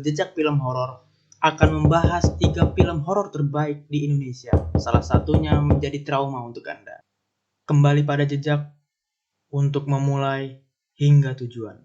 Jejak film horor akan membahas 3 film horor terbaik di Indonesia. Salah satunya menjadi trauma untuk Anda. Kembali pada jejak untuk memulai hingga tujuan.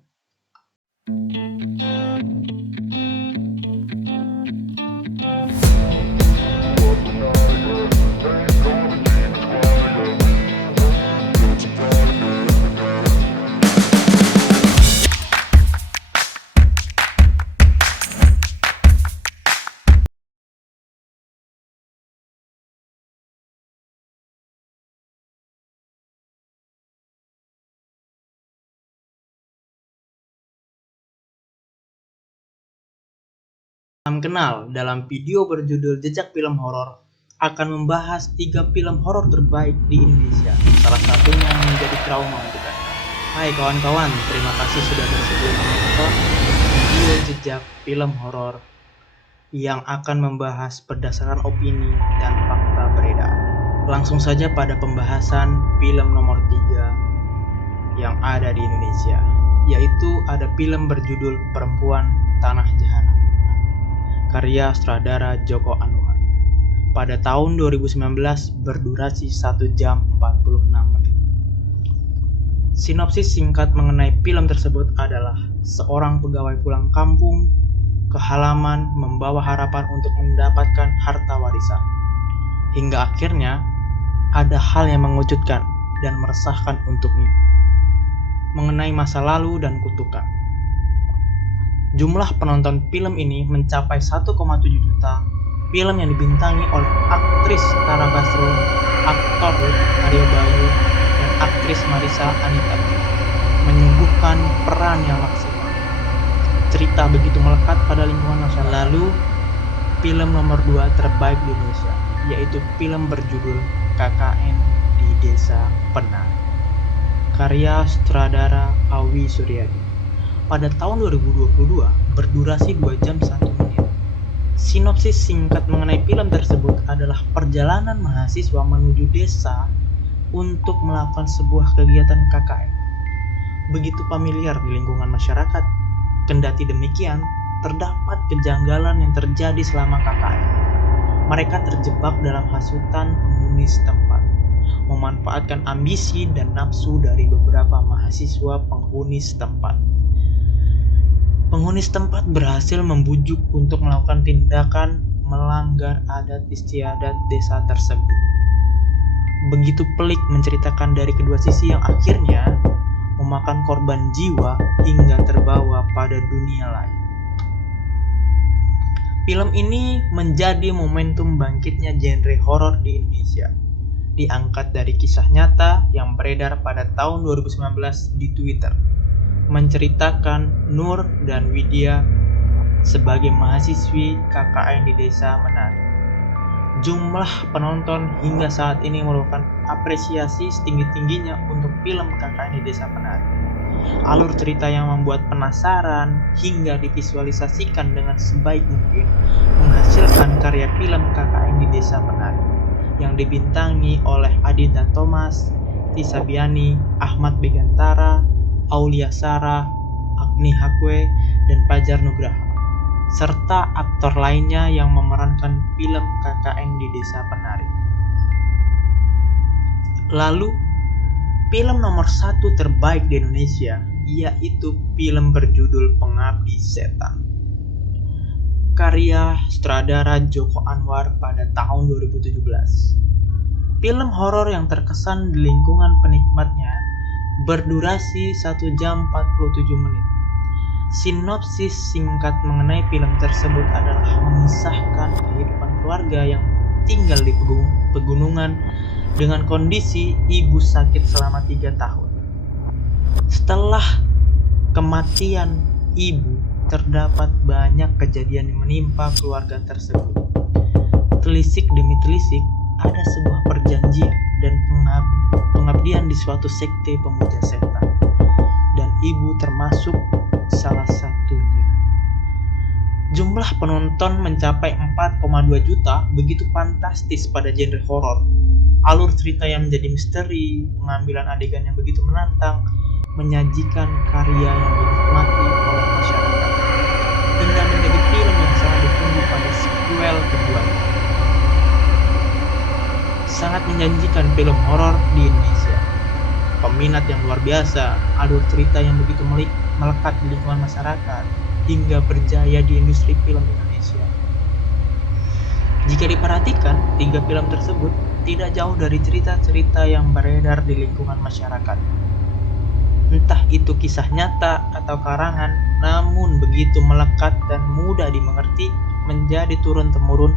Salam kenal dalam video berjudul Jejak Film Horor akan membahas 3 film horor terbaik di Indonesia. Salah satunya menjadi trauma untuk Anda. Hai kawan-kawan, terima kasih sudah bersedia menonton video Jejak Film Horor yang akan membahas berdasarkan opini dan fakta beredar. Langsung saja pada pembahasan film nomor 3 yang ada di Indonesia, yaitu ada film berjudul Perempuan Tanah Jahanam, karya sutradara Joko Anwar. Pada tahun 2019 berdurasi 1 jam 46 menit. Sinopsis singkat mengenai film tersebut adalah seorang pegawai pulang kampung ke halaman membawa harapan untuk mendapatkan harta warisan. Hingga akhirnya ada hal yang mengejutkan dan meresahkan untuknya mengenai masa lalu dan kutukan. Jumlah penonton film ini mencapai 1,7 juta. Film yang dibintangi oleh aktris Tara Basro, aktor Aryo Bayu, dan aktris Marissa Anita menyuguhkan peran yang maksimal. Cerita begitu melekat pada lingkungan nasional. Lalu, film nomor 2 terbaik di Indonesia, yaitu film berjudul KKN di Desa Penari, karya sutradara Awi Suryadi. Pada tahun 2022 berdurasi 2 jam 1 menit. Sinopsis singkat mengenai film tersebut adalah perjalanan mahasiswa menuju desa untuk melakukan sebuah kegiatan KKN. Begitu familiar di lingkungan masyarakat. Kendati demikian, terdapat kejanggalan yang terjadi selama KKN. Mereka terjebak dalam hasutan penghuni setempat, memanfaatkan ambisi dan nafsu dari beberapa mahasiswa penghuni setempat. Penghuni setempat berhasil membujuk untuk melakukan tindakan melanggar adat istiadat desa tersebut. Begitu pelik menceritakan dari kedua sisi yang akhirnya memakan korban jiwa hingga terbawa pada dunia lain. Film ini menjadi momentum bangkitnya genre horor di Indonesia. Diangkat dari kisah nyata yang beredar pada tahun 2019 di Twitter, menceritakan Nur dan Widya sebagai mahasiswi KKN di Desa Menari. Jumlah penonton hingga saat ini merupakan apresiasi setinggi-tingginya untuk film KKN di Desa Menari. Alur cerita yang membuat penasaran hingga divisualisasikan dengan sebaik mungkin menghasilkan karya film KKN di Desa Menari yang dibintangi oleh Adinda Thomas, Tisa Biani, Ahmad Begantara, Aulia Sarah, Agni Hakwe, dan Fajar Nugraha, serta aktor lainnya yang memerankan film KKN di Desa Penari. Lalu, film nomor 1 terbaik di Indonesia yaitu film berjudul Pengabdi Setan, karya sutradara Joko Anwar pada tahun 2017. Film horor yang terkesan di lingkungan penikmatnya berdurasi 1 jam 47 menit. Sinopsis singkat mengenai film tersebut adalah mengisahkan kehidupan keluarga yang tinggal di pegunungan dengan kondisi ibu sakit selama 3 tahun. Setelah kematian ibu, terdapat banyak kejadian yang menimpa keluarga tersebut. Telisik demi telisik, ada sebuah perjanjian dan pengabdian di suatu sekte pemuja setan, dan ibu termasuk salah satunya. Jumlah penonton mencapai 4,2 juta, begitu fantastis pada genre horor. Alur cerita yang menjadi misteri, pengambilan adegan yang begitu menantang, menyajikan karya yang dinikmati oleh masyarakat, hingga menjadi menjanjikan film horor di Indonesia. Peminat yang luar biasa, alur cerita yang begitu melekat di lingkungan masyarakat, hingga berjaya di industri film Indonesia. Jika diperhatikan, 3 film tersebut tidak jauh dari cerita-cerita yang beredar di lingkungan masyarakat. Entah itu kisah nyata atau karangan, namun begitu melekat dan mudah dimengerti, menjadi turun-temurun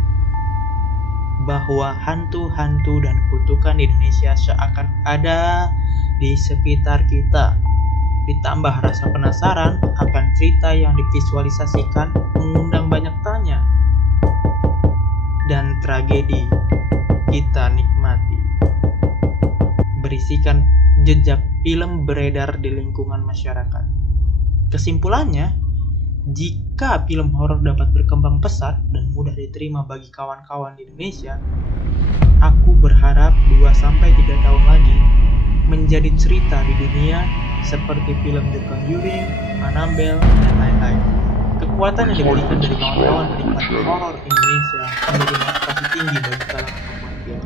bahwa hantu-hantu dan kutukan di Indonesia seakan ada di sekitar kita. Ditambah rasa penasaran akan cerita yang divisualisasikan, mengundang banyak tanya dan tragedi kita nikmati. Berisikan jejak film beredar di lingkungan masyarakat. Kesimpulannya, jika film horor dapat berkembang pesat dan mudah diterima bagi kawan-kawan di Indonesia, aku berharap 2-3 tahun lagi menjadi cerita di dunia seperti film The Conjuring, Annabelle, dan lain-lain. Kekuatan yang diberikan dari kawan-kawan penikmat horor Indonesia menjadi motivasi tinggi bagi kalangan pembuat film.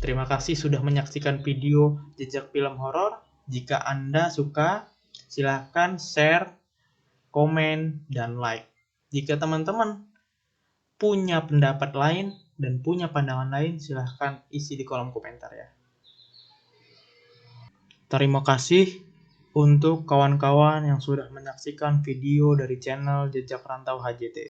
Terima kasih sudah menyaksikan video jejak film horor. Jika Anda suka, silahkan share, komen, dan like. Jika teman-teman punya pendapat lain dan punya pandangan lain, silahkan isi di kolom komentar ya. Terima kasih untuk kawan-kawan yang sudah menyaksikan video dari channel Jejak Rantau HJT.